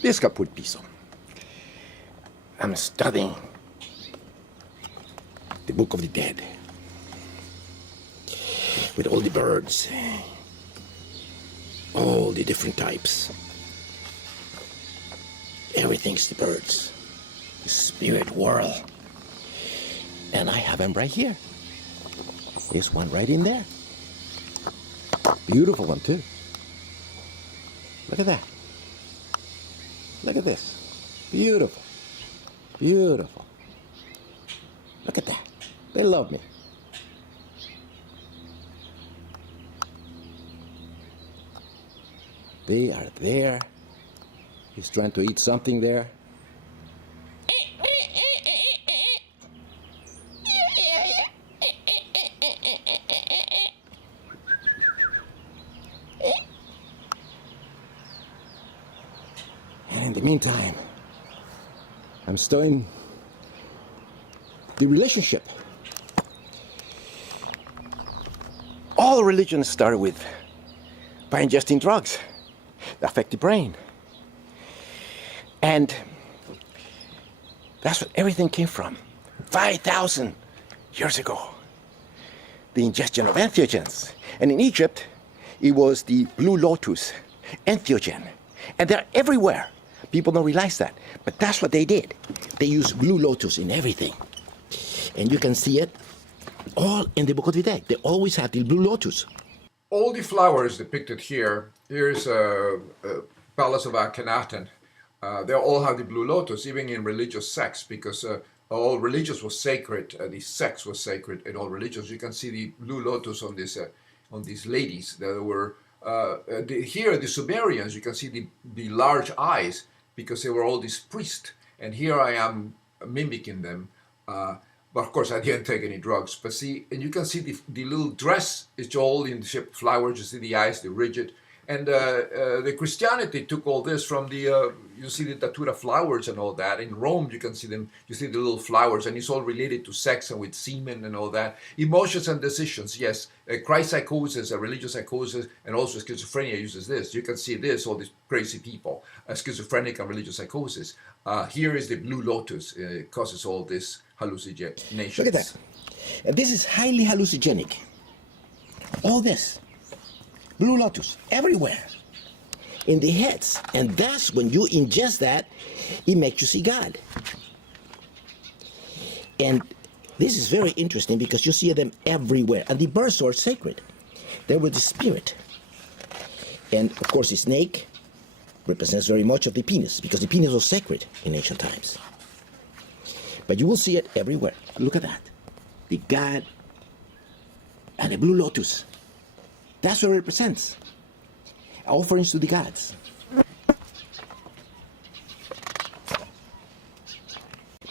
This caput piso. I'm studying the Book of the Dead with all the birds, all the different types. Everything's the birds, the spirit world. And I have them right here. There's one right in there. Beautiful one too. Look at that. Look at this. Beautiful. Beautiful. Look at that. They love me. They are there. He's trying to eat something there. And in the meantime, I'm studying the relationship. All religions started with by ingesting drugs that affect the brain. And that's what everything came from. 5,000 years ago. The ingestion of entheogens. And in Egypt, it was the blue lotus, entheogen. And they're everywhere. People don't realize that. But that's what they did. They used blue lotus in everything. And you can see it all in the Book of the Dead. They always have the blue lotus. All the flowers depicted here, here's a palace of Akhenaten. They all have the blue lotus, even in religious sects, because all religious was sacred. The sex was sacred in all religions. You can see the blue lotus on these ladies that were here. The Sumerians, you can see the large eyes because they were all these priests. And here I am mimicking them. But of course, I didn't take any drugs. But see, and you can see the little dress is all in the shape of flowers. You see the eyes, the rigid. And the Christianity took all this from the, you see the datura flowers and all that. In Rome, you can see them, you see the little flowers, and it's all related to sex and with semen and all that. Emotions and decisions, yes. Christ psychosis, religious psychosis, and also schizophrenia uses this. You can see this, all these crazy people, schizophrenic and religious psychosis. Here is the blue lotus, causes all this hallucinations. Look at that. And this is highly hallucinogenic. All this. Blue lotus, everywhere. In the heads. And that's when you ingest that, it makes you see God. And this is very interesting because you see them everywhere. And the birds are sacred. They were the spirit. And of course the snake represents very much of the penis because the penis was sacred in ancient times. But you will see it everywhere. Look at that. The God and the blue lotus. That's what it represents. Offerings to the gods.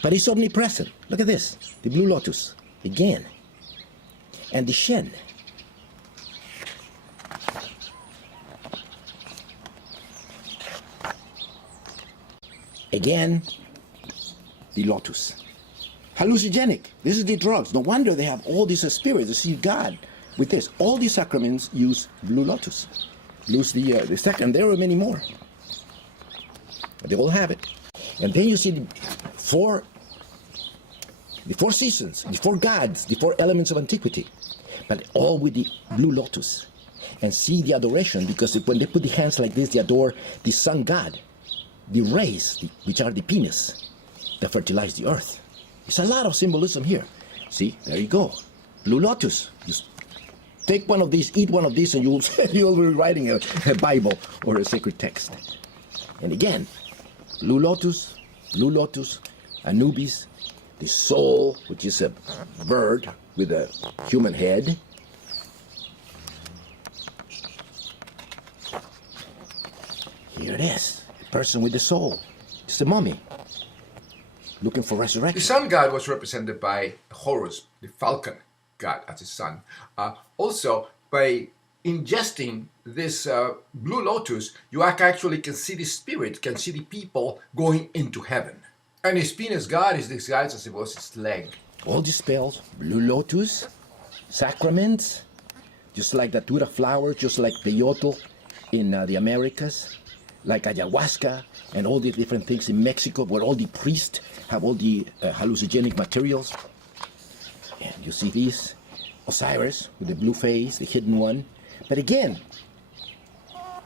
But it's omnipresent. Look at this. The blue lotus. Again. And the shen. Again. The lotus. Hallucinogenic. This is the drugs. No wonder they have all these spirits. You see God with this. All these sacraments use blue lotus. Use the sacrament. There are many more. But they all have it. And then you see the four seasons, the four gods, the four elements of antiquity. But all with the blue lotus. And see the adoration, because when they put the hands like this, they adore the sun god, the rays, which are the penis, that fertilize the earth. There's a lot of symbolism here. See, there you go. Blue lotus. Just take one of these, eat one of these, and you'll be writing a Bible or a sacred text. And again, blue lotus, Anubis, the soul, which is a bird with a human head. Here it is, a person with the soul. It's a mummy, looking for resurrection. The sun god was represented by Horus, the falcon god, as his son. Also, by ingesting this blue lotus, you actually can see the spirit, can see the people going into heaven. And his penis god is disguised as it was his leg. All these spells, blue lotus, sacraments, just like the Datura flower, just like the yotl in the Americas, like ayahuasca and all the different things in Mexico, where all the priests have all the hallucinogenic materials. And you see this Osiris with the blue face, the hidden one. But again,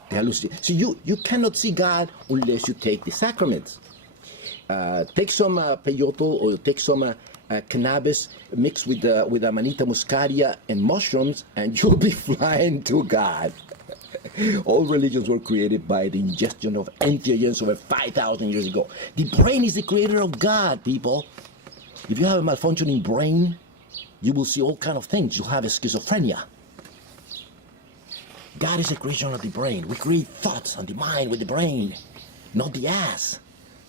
the hallucination. So you cannot see God unless you take the sacraments. Take some peyote or take some cannabis mixed with Amanita muscaria and mushrooms, and you'll be flying to God. All religions were created by the ingestion of entheogens over 5,000 years ago. The brain is the creator of God, people. If you have a malfunctioning brain, you will see all kinds of things. You'll have a schizophrenia. God is a creation of the brain. We create thoughts on the mind with the brain, not the ass.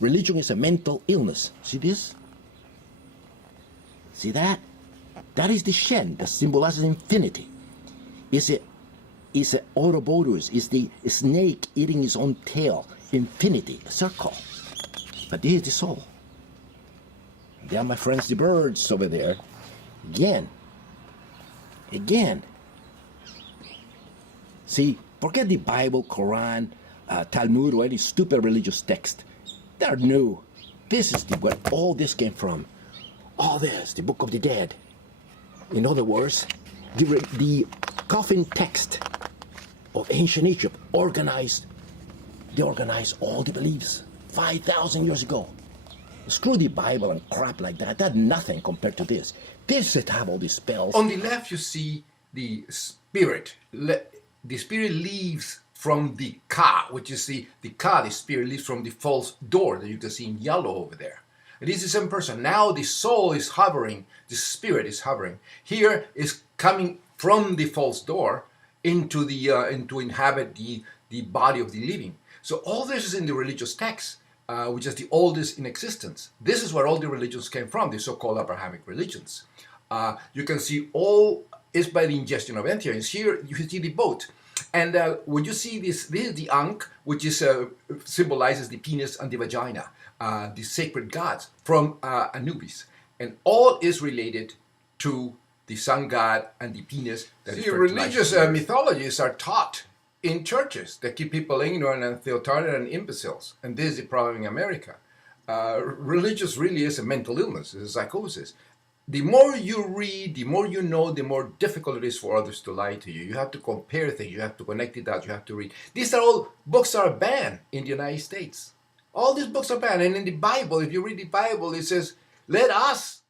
Religion is a mental illness. See this? See that? That is the Shen that symbolizes infinity. It's a Ouroboros. It's the snake eating its own tail. Infinity, a circle. But this is the soul. There are my friends the birds over there. Again. See, forget the Bible, Quran, Talmud, or any stupid religious text. They're new. This is where all this came from. All this, the Book of the Dead. In other words, the coffin text of ancient Egypt they organized all the beliefs 5,000 years ago. Screw the Bible and crap like that. That's nothing compared to this. This should have all these spells. On the left, you see the spirit. The spirit leaves from the ka, which is the spirit leaves from the false door that you can see in yellow over there. It is the same person. Now the soul is hovering, the spirit is hovering. Here is coming from the false door into inhabit the body of the living. So all this is in the religious text, which is the oldest in existence. This is where all the religions came from, the so-called Abrahamic religions. You can see all is by the ingestion of entheogens. Here you see the boat. And when you see this is the Ankh, which is symbolizes the penis and the vagina, the sacred gods from Anubis. And all is related to the sun god and the penis. See, religious mythologies are taught in churches that keep people ignorant and theotarded and imbeciles. And this is the problem in America. Religious really is a mental illness, it's a psychosis. The more you read, the more you know, the more difficult it is for others to lie to you. You have to compare things, you have to connect it out, you have to read. These are all books are banned in the United States. All these books are banned. And in the Bible, if you read the Bible, it says, let us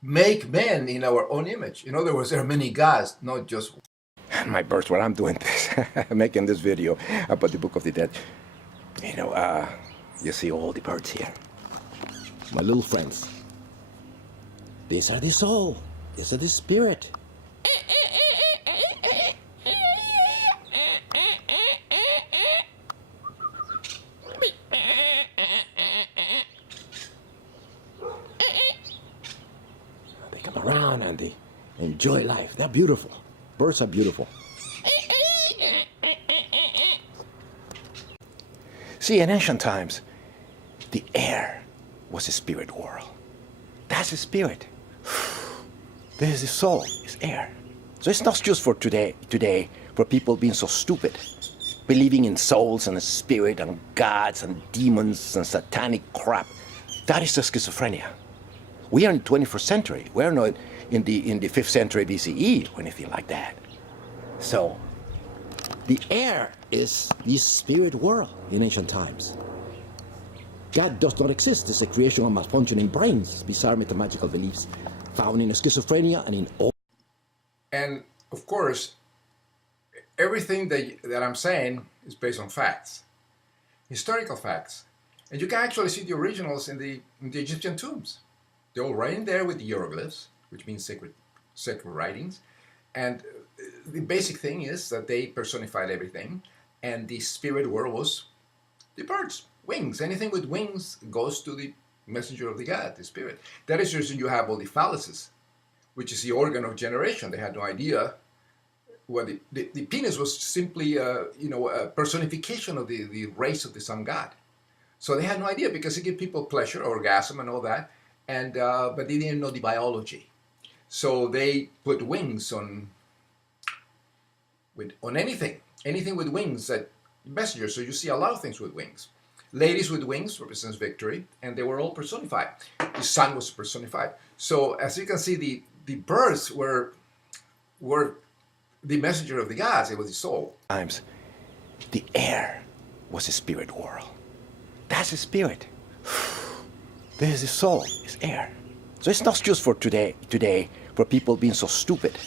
make men in our own image. In other words, there are many gods, not just one. My birds, when I'm doing this, making this video about the Book of the Dead, you see all the birds here. My little friends. These are the soul. These are the spirit. They come around and they enjoy life. They're beautiful. Birds are beautiful. See, in ancient times, the air was a spirit world. That's a spirit. This is the soul, it's air. So it's not just for today, for people being so stupid, believing in souls and a spirit and gods and demons and satanic crap. That is the schizophrenia. We are in the 21st century. We're not in the 5th century BCE or anything like that. So the air is the spirit world in ancient times. God does not exist. It's a creation of malfunctioning brains, bizarre mathematical beliefs found in schizophrenia and in all. And of course, everything that I'm saying is based on facts, historical facts. And you can actually see the originals in the Egyptian tombs. They're all right in there with the hieroglyphs, which means sacred writings. And the basic thing is that they personified everything. And the spirit world was the birds. Wings. Anything with wings goes to the messenger of the god, the spirit. That is the reason you have all the phalluses, which is the organ of generation. They had no idea. Well, the penis was simply a personification of the race of the sun god. So they had no idea because it gave people pleasure, orgasm, and all that. And but they didn't know the biology. So they put wings on anything with wings that messengers. So you see a lot of things with wings. Ladies with wings represents victory, and they were all personified. The sun was personified. So as you can see, the birds were the messenger of the gods. It was the soul. Times, the air was a spirit world. That's a spirit. This is the soul, it's air. So it's not just for today, for people being so stupid,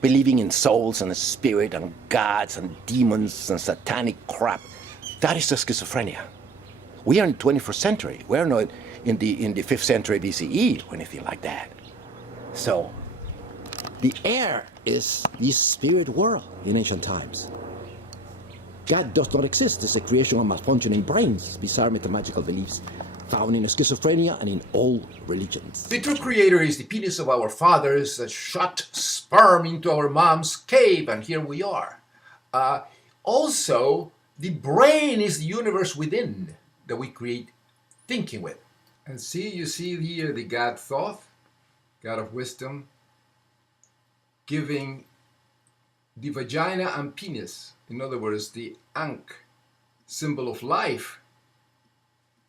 believing in souls and a spirit and gods and demons and satanic crap. That is the schizophrenia. We are in the 21st century. We're not in the 5th century BCE or anything like that. So the air is the spirit world in ancient times. God does not exist. It's a creation of malfunctioning brains, bizarre mathematical beliefs found in schizophrenia and in all religions. The true creator is the penis of our fathers that shot sperm into our mom's cave, and here we are. Also, the brain is the universe within that we create thinking with. And you see here the God Thoth, God of wisdom, giving the vagina and penis, in other words, the ankh, symbol of life,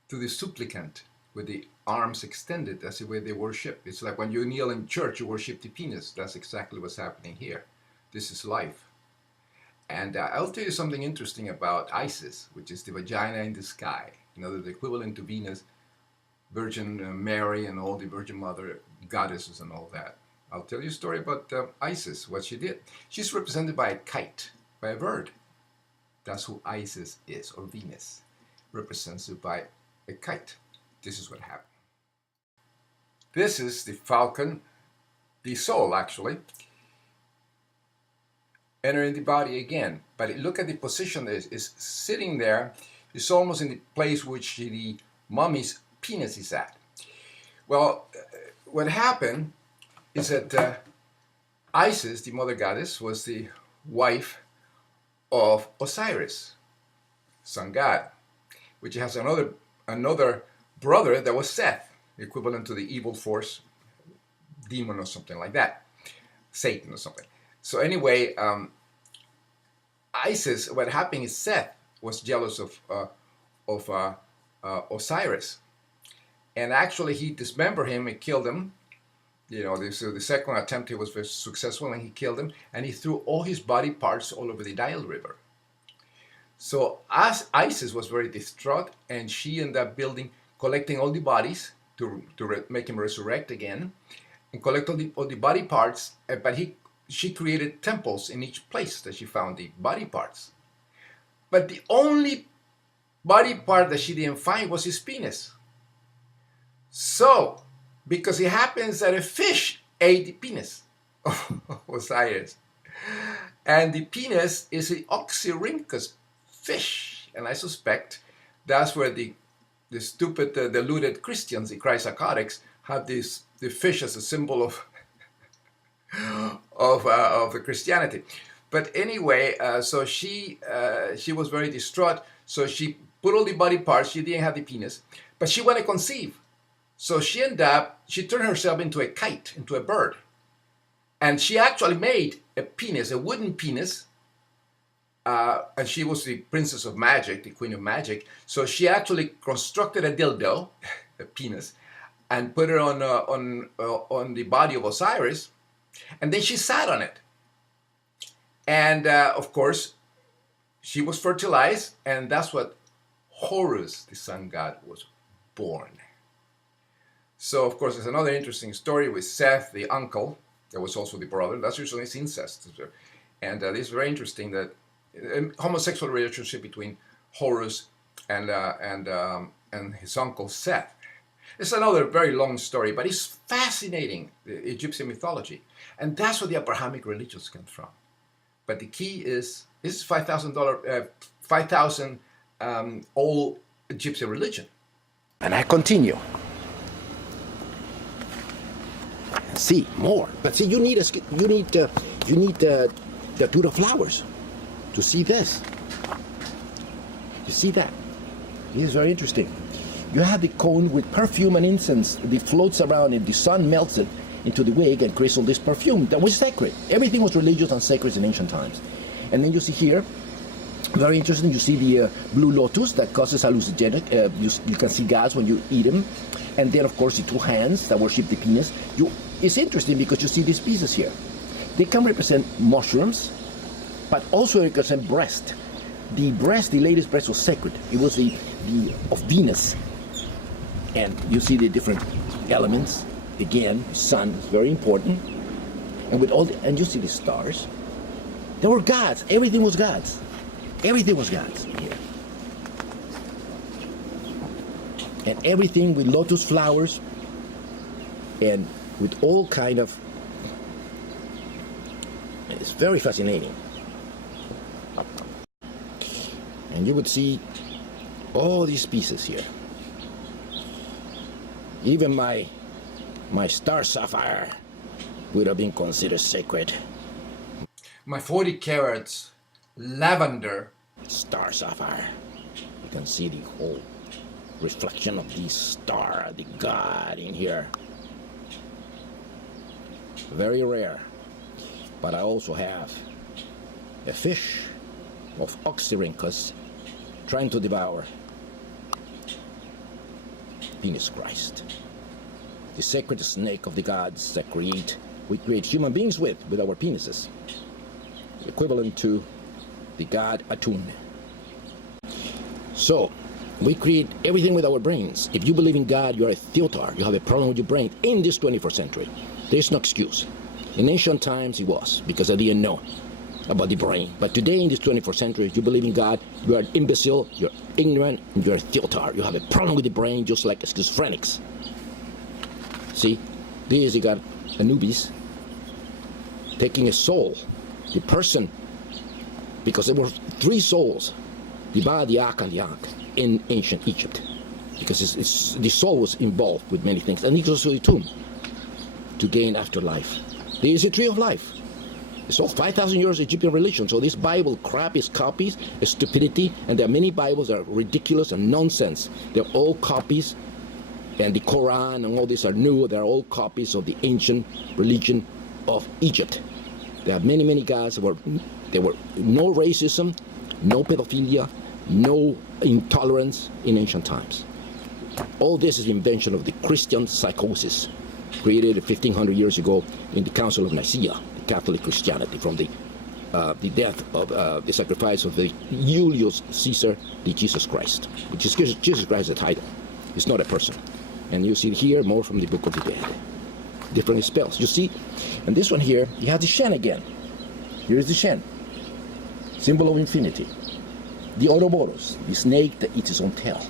to the supplicant with the arms extended. That's the way they worship. It's like when you kneel in church, you worship the penis. That's exactly what's happening here. This is life. And I'll tell you something interesting about Isis, which is the vagina in the sky. You know, the equivalent to Venus, Virgin Mary, and all the Virgin Mother goddesses and all that. I'll tell you a story about Isis, what she did. She's represented by a kite, by a bird. That's who Isis is, or Venus, represented by a kite. This is what happened. This is the falcon, the soul actually, entering the body again. But look at the position that is sitting there. It's almost in the place which the mummy's penis is at. Well, what happened is that Isis, the mother goddess, was the wife of Osiris, sun god, which has another brother that was Seth, equivalent to the evil force, demon or something like that, Satan or something. So anyway, Isis, what happened is Seth was jealous of Osiris, and actually he dismembered him and killed him. You know, so the second attempt he was very successful, and he killed him, and he threw all his body parts all over the Nile River. So as Isis was very distraught, and she ended up collecting all the bodies to make him resurrect again, and collect all the body parts. But she created temples in each place that she found the body parts. But the only body part that she didn't find was his penis. So, because it happens that a fish ate the penis of Osiris, and the penis is an oxyrhynchus fish, and I suspect that's where the stupid, deluded Christians, the Christ-psychotics, have the fish as a symbol of Christianity. But anyway, so she was very distraught. So she put all the body parts. She didn't have the penis, but she wanted to conceive. So she turned herself into a kite, into a bird. And she actually made a penis, a wooden penis. And she was the princess of magic, the queen of magic. So she actually constructed a dildo, a penis, and put it on the body of Osiris. And then she sat on it. And of course, she was fertilized. And that's what Horus, the sun god, was born. So, of course, there's another interesting story with Seth, the uncle, that was also the brother. That's usually incest. And it's very interesting that homosexual relationship between Horus and his uncle Seth. It's another very long story, but it's fascinating, the Egyptian mythology. And that's where the Abrahamic religions come from. But the key is, this is 5,000 old Egyptian religion. And I continue. See more, but see, you need the tutor flowers to see this. You see that? This is very interesting. You have the cone with perfume and incense that floats around, and the sun melts it into the wig and creates all this perfume that was sacred. Everything was religious and sacred in ancient times. And then you see here Very interesting. You see the blue lotus that causes hallucinogenic. You can see gods when you eat them. And then, of course, the two hands that worship the penis. It's interesting because you see these pieces here. They can represent mushrooms, but also represent breast. The breast, the lady's breast, was sacred. It was the of Venus. And you see the different elements. Again, sun is very important. And with and you see the stars. There were gods. Everything was gods. Everything was gods here. And everything with lotus flowers and with all kind of, it's very fascinating. And you would see all these pieces here. Even my star sapphire would have been considered sacred. My 40 carats lavender Star sapphire. You can see the whole reflection of the star, the god in here. Very rare. But I also have a fish of Oxyrhynchus trying to devour Venus Christ, the sacred snake of the gods that we create human beings with our penises, equivalent to the god Atum. So, we create everything with our brains. If you believe in God, you are a theotar. You have a problem with your brain in this 21st century. There's no excuse. In ancient times, it was, because they didn't know about the brain. But today, in this 21st century, if you believe in God, you are an imbecile, you're ignorant, and you're a theotar. You have a problem with the brain, just like schizophrenics. See, this you got Anubis taking a soul, the person, because there were three souls, the Ba, the Ak, and the Ankh, in ancient Egypt, because the soul was involved with many things, and it goes to the tomb to gain afterlife. There is a tree of life. It's all 5,000 years Egyptian religion, so this Bible crap is copies, is stupidity, and there are many Bibles that are ridiculous and nonsense. They're all copies, and the Quran and all these are new. They're all copies of the ancient religion of Egypt. There are many, many gods. There were no racism, no pedophilia, no intolerance in ancient times. All this is the invention of the Christian psychosis, created 1,500 years ago in the Council of Nicaea, the Catholic Christianity, from the death of the sacrifice of the Julius Caesar, the Jesus Christ, which is Jesus Christ is a title. It's not a person. And you see here more from the Book of the Dead. Different spells. You see, and this one here, you have the Shen again. Here is the Shen, symbol of infinity. The Ouroboros, the snake that eats its own tail.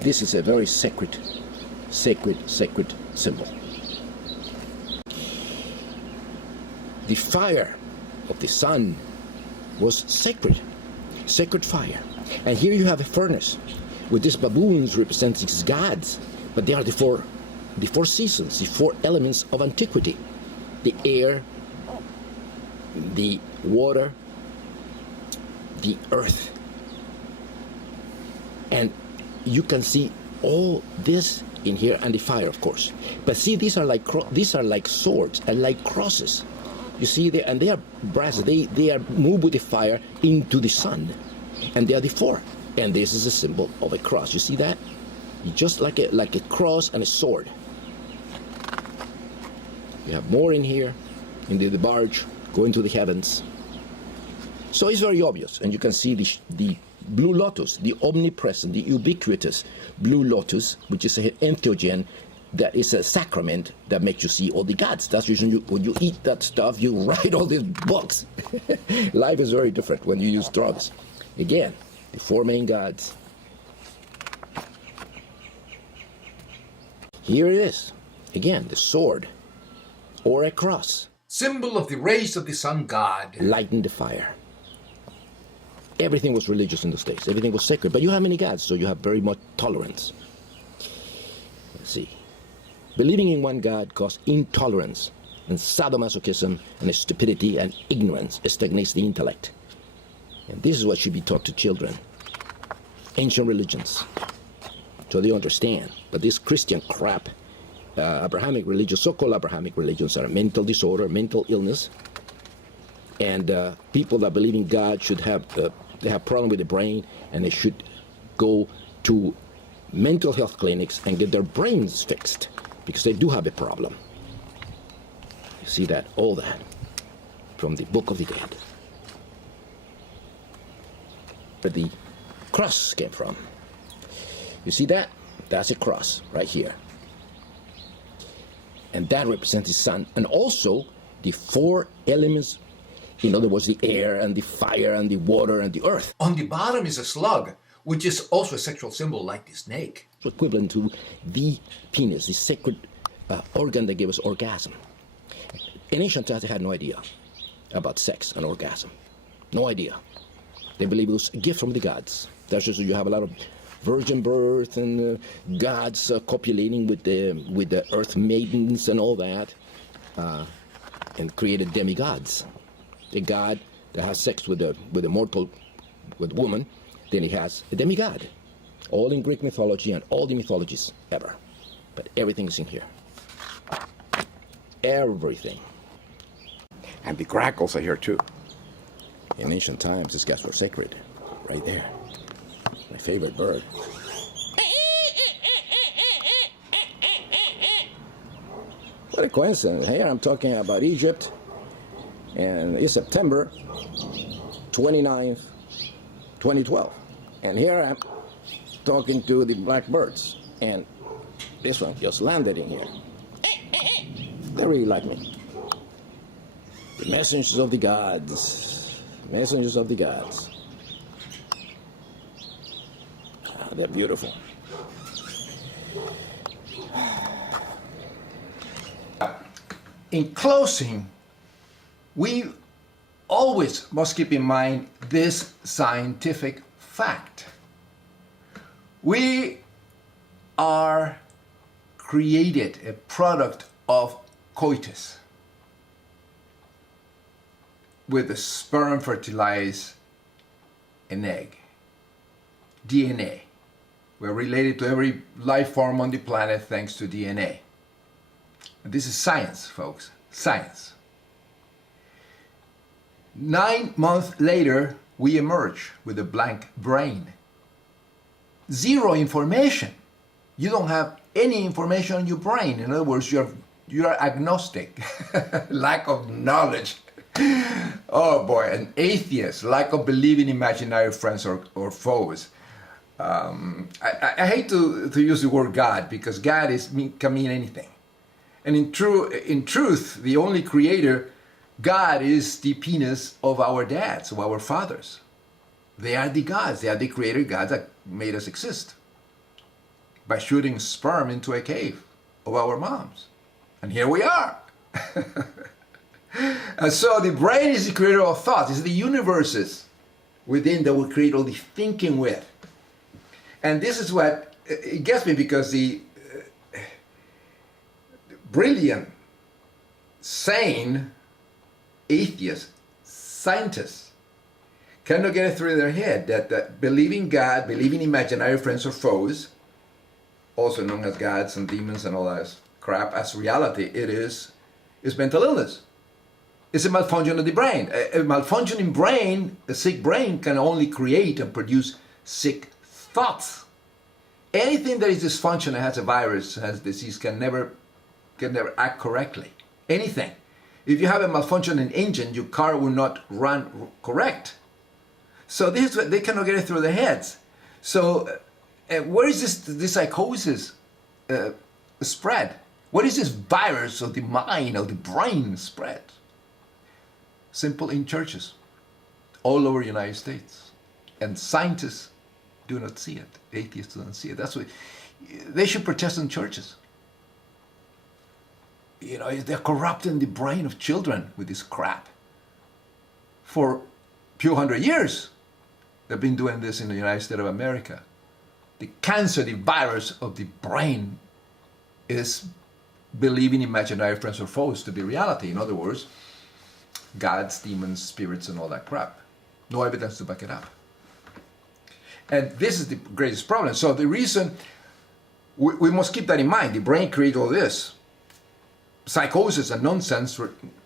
This is a very sacred symbol. The fire of the sun was sacred fire. And here you have a furnace with these baboons representing gods, but they are the four seasons, the four elements of antiquity: the air, the water, the earth. And you can see all this in here, and the fire, of course. But see, these are like swords and like crosses. You see there, and they are brass. They are moved with the fire into the sun, and they are the four. And this is a symbol of a cross. You see that? Just like a cross and a sword. We have more in here, in the barge going to the heavens. So it's very obvious, and you can see the blue lotus, the omnipresent, the ubiquitous blue lotus, which is an entheogen, that is a sacrament that makes you see all the gods. That's the reason when you eat that stuff, you write all these books. Life is very different when you use drugs. Again, the four main gods. Here it is. Again, the sword or a cross. symbol of the rays of the sun god. Lighten the fire. Everything was religious in those days. Everything was sacred. But you have many gods, so you have very much tolerance. Let's see. Believing in one God caused intolerance and sadomasochism and stupidity and ignorance. It stagnates the intellect. And this is what should be taught to children. Ancient religions. So they understand. But this Christian crap, Abrahamic religions, so-called Abrahamic religions, are a mental disorder, mental illness. And people that believe in God should have they have problem with the brain, and they should go to mental health clinics and get their brains fixed, because they do have a problem. You see that, all that, from the Book of the Dead. Where the cross came from. You see that? That's a cross right here. And that represents the sun, and also the four elements, in other words, the air and the fire and the water and the earth. On the bottom is a slug, which is also a sexual symbol like the snake. It's equivalent to the penis, the sacred organ that gave us orgasm. In ancient times, they had no idea about sex and orgasm. No idea. They believe it was a gift from the gods. That's just you have a lot of virgin birth and gods copulating with the earth maidens and all that, and created demigods. A god that has sex with a woman, then he has a demigod. All in Greek mythology and all the mythologies ever. But everything is in here. Everything. And the grackles are here too. In ancient times, these guys were sacred. Right there. My favorite bird. What a coincidence. Here I'm talking about Egypt, and it's September 29th, 2012. And here I'm talking to the blackbirds, and this one just landed in here. They really like me. The messengers of the gods. Messengers of the gods. Ah, they're beautiful. In closing, we always must keep in mind this scientific fact. We are created a product of coitus, with the sperm fertilize an egg. DNA. We're related to every life form on the planet thanks to DNA. And this is science, folks. Science. 9 months later, we emerge with a blank brain. Zero information. You don't have any information on your brain. In other words, you're agnostic. Lack of knowledge. Oh boy, an atheist, lack of believing imaginary friends or foes. I hate to use the word God, because God can mean anything. And in truth, the only creator, God, is the penis of our dads, of our fathers. They are the gods. They are the creator gods that made us exist by shooting sperm into a cave of our moms. And here we are. And so the brain is the creator of thoughts. It's the universes within that we create all the thinking with. And this is what it gets me, because the brilliant, sane, atheist scientists cannot get it through their head that believing God, believing imaginary friends or foes, also known as gods and demons and all that crap, as reality, is mental illness. It's a malfunction of the brain. A malfunctioning brain, a sick brain, can only create and produce sick thoughts. Anything that is dysfunctional, has a virus, has disease, can never act correctly. Anything. If you have a malfunctioning engine, your car will not run correct. So this is what they cannot get it through their heads. So where is this psychosis spread? What is this virus of the mind, of the brain spread? Simple, in churches all over the United States. And scientists do not see it. Atheists don't see it. That's why they should protest in churches. You know, they're corrupting the brain of children with this crap. For a few hundred years, they've been doing this in the United States of America. The cancer, the virus of the brain, is believing imaginary friends or foes to be reality. In other words, gods, demons, spirits, and all that crap. No evidence to back it up. And this is the greatest problem. So the reason, we must keep that in mind. The brain creates all this. Psychosis and nonsense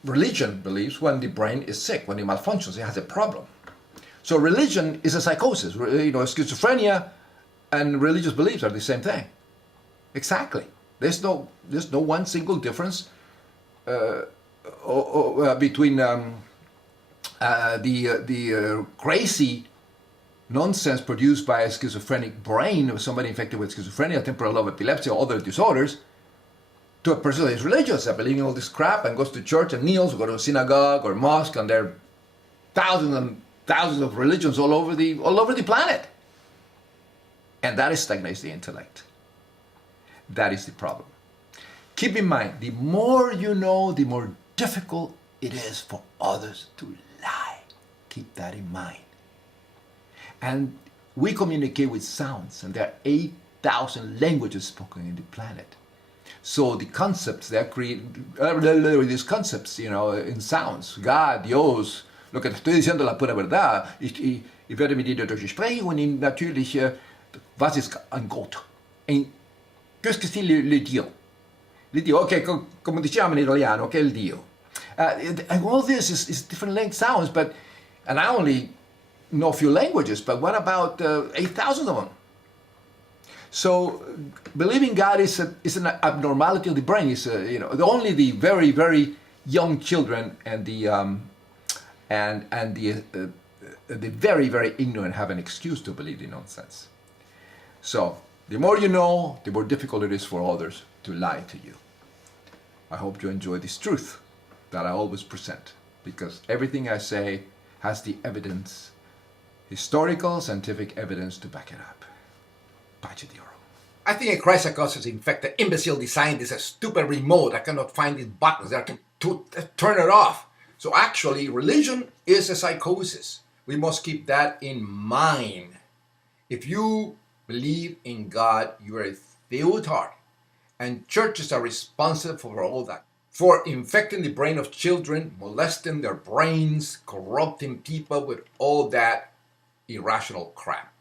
religion believes when the brain is sick, when it malfunctions, it has a problem. So religion is a psychosis. Schizophrenia and religious beliefs are the same thing. Exactly. There's no one single difference between the crazy nonsense produced by a schizophrenic brain of somebody infected with schizophrenia, temporal lobe epilepsy, or other disorders, to a person that is religious, that believes in all this crap and goes to church and kneels, or go to a synagogue or mosque, and there are thousands and thousands of religions all over the planet. And that stagnates the intellect. That is the problem. Keep in mind, the more you know, the more difficult it is for others to lie. Keep that in mind. And we communicate with sounds, and there are 8,000 languages spoken in the planet. So the concepts, they are created, these concepts, in sounds. God, Dios, lo que te estoy diciendo la pura verdad. Ich werde mit dir durch sprechen und natürlich, was ist ein Gott? Qu'est-ce que c'est le Dio? Le Dio, ok, come diciamo in italiano, che è il Dio. And all this is different sounds, and I only know a few languages, but what about 8,000 of them? So believing God is an abnormality of the brain. Is only the very, very young children and the very, very ignorant have an excuse to believe the nonsense. So the more you know, the more difficult it is for others to lie to you. I hope you enjoy this truth that I always present, because everything I say has the evidence, historical, scientific evidence to back it up. Pace di oro. I think a Christ psychosis infected imbecile designed this a stupid remote. I cannot find these buttons. I can turn it off. So actually, religion is a psychosis. We must keep that in mind. If you believe in God, you are a theotard. And churches are responsible for all that. For infecting the brain of children, molesting their brains, corrupting people with all that irrational crap.